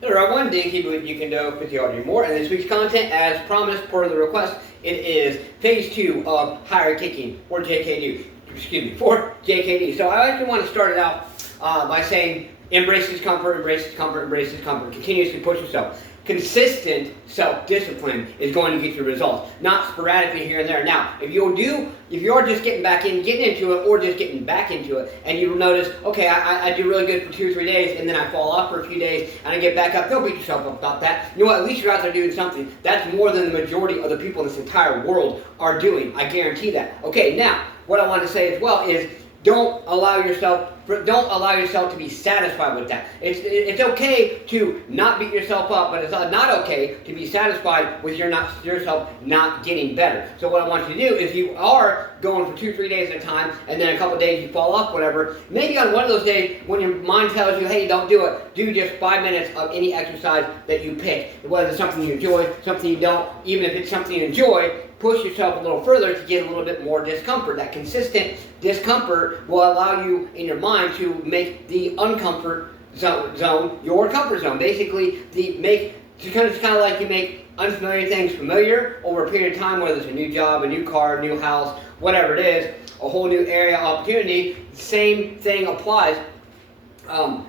There are one dinky believe you can do 50 or more, and this week's content, as promised per the request, it is phase 2 of higher kicking, or JKD, for JKD. So I actually want to start it out by saying embrace discomfort, embrace discomfort, embrace discomfort. Continuously push yourself. Consistent self-discipline is going to get you results, not sporadically here and there. Now, if you're just getting into it, or just getting back into it, and you notice, okay, I do really good for 2 or 3 days, and then I fall off for a few days, and I get back up, don't beat yourself up about that. You know what, at least you're out there doing something. That's more than the majority of the people in this entire world are doing. I guarantee that. Okay, now, what I want to say as well is, don't allow yourself to be satisfied with that. It's okay to not beat yourself up, but it's not okay to be satisfied with yourself not getting better. So what I want you to do is, you are going for 2 or 3 days at a time, and then a couple of days you fall off, whatever. Maybe on one of those days when your mind tells you, hey, don't do it, do just 5 minutes of any exercise that you pick. Whether it's something you enjoy, something you don't, even if it's something you enjoy, push yourself a little further to get a little bit more discomfort. That consistent discomfort will allow you in your mind to make the uncomfort zone your comfort zone. Basically, it's kind of like you make unfamiliar things familiar over a period of time, whether it's a new job, a new car, a new house, whatever it is, a whole new area of opportunity. Same thing applies. The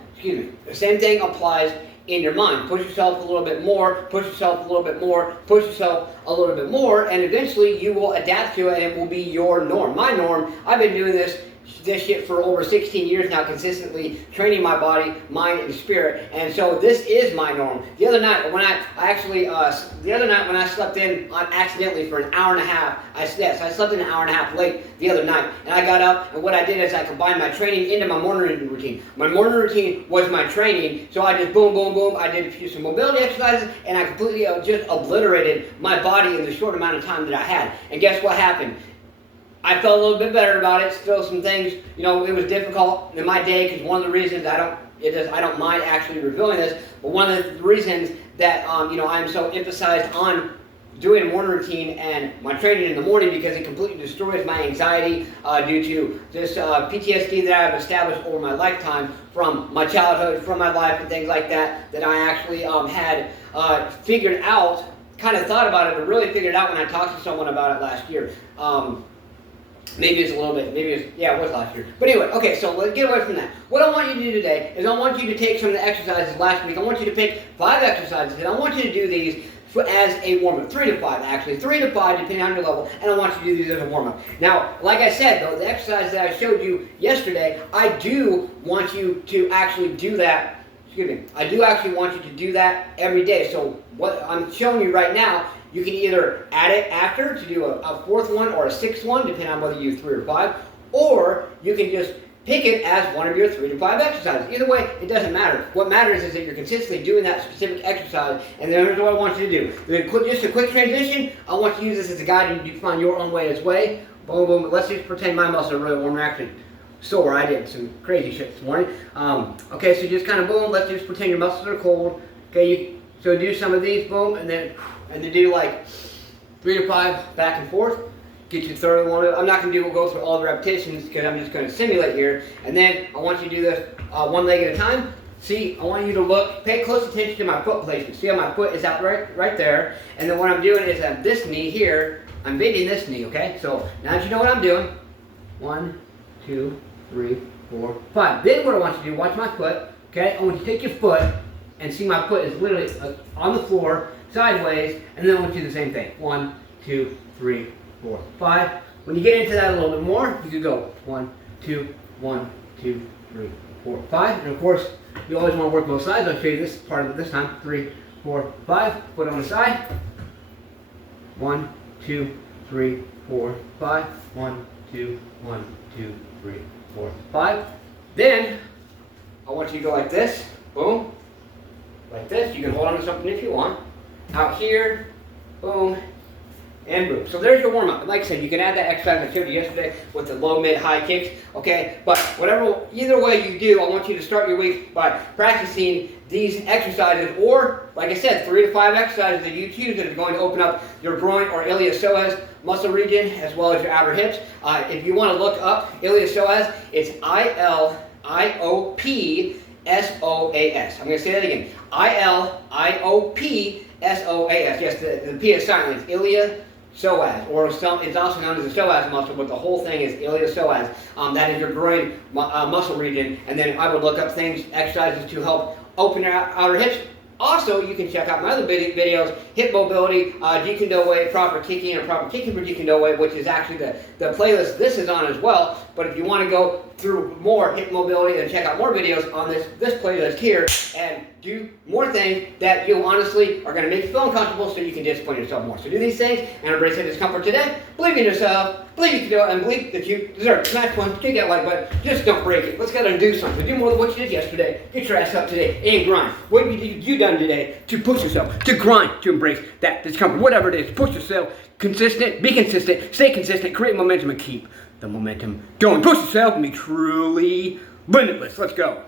same thing applies in your mind. Push yourself a little bit more, push yourself a little bit more, push yourself a little bit more, and eventually you will adapt to it, and it will be your norm. My norm, I've been doing this shit for over 16 years now, consistently training my body, mind, and spirit, and so this is my norm. The other night when I slept in accidentally for an hour and a half, I slept in an hour and a half late the other night, and I got up, and what I did is I combined my training into my morning routine. My morning routine was my training, so I just boom, boom, boom, I did some mobility exercises, and I completely just obliterated my body in the short amount of time that I had. And guess what happened? I felt a little bit better about it. Still some things, it was difficult in my day, because one of the reasons I don't mind actually revealing this, but one of the reasons that I'm so emphasized on doing a morning routine and my training in the morning, because it completely destroys my anxiety due to this PTSD that I've established over my lifetime from my childhood, from my life, and things like that, that I actually had figured out, kind of thought about it, but really figured out when I talked to someone about it last year. Maybe it's a little bit, it was last year. But anyway, okay, so let's get away from that. What I want you to do today is, I want you to take some of the exercises last week. I want you to pick 5 exercises, and I want you to do these as a warm-up. 3 to 5, actually. 3 to 5, depending on your level, and I want you to do these as a warm-up. Now, like I said, though, the exercises that I showed you yesterday, I do want you to actually do that. I do actually want you to do that every day. So what I'm showing you right now, you can either add it after to do a 4th one or a 6th one, depending on whether you do 3 or 5, or you can just pick it as one of your 3 to 5 exercises. Either way, it doesn't matter. What matters is that you're consistently doing that specific exercise, and then here's what I want you to do. Just a quick transition. I want you to use this as a guide, and you can find your own way as way. Boom, boom. Let's just pretend my muscles are really warm. Actually, sore. I did some crazy shit this morning. Okay, so just kind of boom. Let's just pretend your muscles are cold. Okay, so do some of these, boom, and then do like 3 to 5 back and forth. Get you thoroughly warmed up. I'm not going to go through all the repetitions, because I'm just going to simulate here. And then I want you to do this one leg at a time. See, I want you to pay close attention to my foot placement. See how my foot is out right there. And then what I'm doing is at this knee here, I'm bending this knee, okay? So now that you know what I'm doing, 1, 2, 3, 4, 5. Then what I want you to do, watch my foot, okay? I want you to take your foot and see my foot is literally on the floor, sideways, and then I want you to do the same thing. 1, 2, 3, 4, 5. When you get into that a little bit more, you could go 1, 2, 1, 2, 3, 4, 5. And of course, you always want to work both sides. I'll show you this part of it this time. 3, 4, 5. Foot on the side. 1, 2, 3, 4, 5. 1, 2, 1, 2, 3, 4, 5. Then I want you to go like this. Boom. Like this. You can hold on to something if you want. Out here, boom, and boom. So there's your warm-up. Like I said, you can add that exercise I showed you yesterday with the low, mid, high kicks, okay? But either way you do, I want you to start your week by practicing these exercises, or, like I said, 3 to 5 exercises that you choose that is going to open up your groin or iliopsoas muscle region, as well as your outer hips. If you want to look up iliopsoas, it's ILIOP I'm going to say that again. ILIOPSOAS. Yes, the P is silent. It's iliopsoas, or it's also known as the psoas muscle, but the whole thing is iliopsoas. That is your groin muscle region. And then I would look up things, exercises to help open your outer hips. Also, you can check out my other videos, hip mobility, Jeet Kune way, proper kicking, and proper kicking for Jeet Kune way, which is actually the playlist this is on as well. But if you want to go through more hip mobility and check out more videos on this playlist here and do more things that you honestly are going to make you feel uncomfortable so you can discipline yourself more. So do these things and embrace the discomfort today. Believe in yourself, believe you can do it, and believe that you deserve it. Smash one, take that like button, just don't break it. Let's go and do something. Do more than what you did yesterday. Get your ass up today and grind. What have you done today to push yourself, to grind, to embrace that discomfort, whatever it is. Push yourself, consistent, be consistent, stay consistent, create momentum, and keep the momentum going. Push yourself and be truly limitless. Let's go.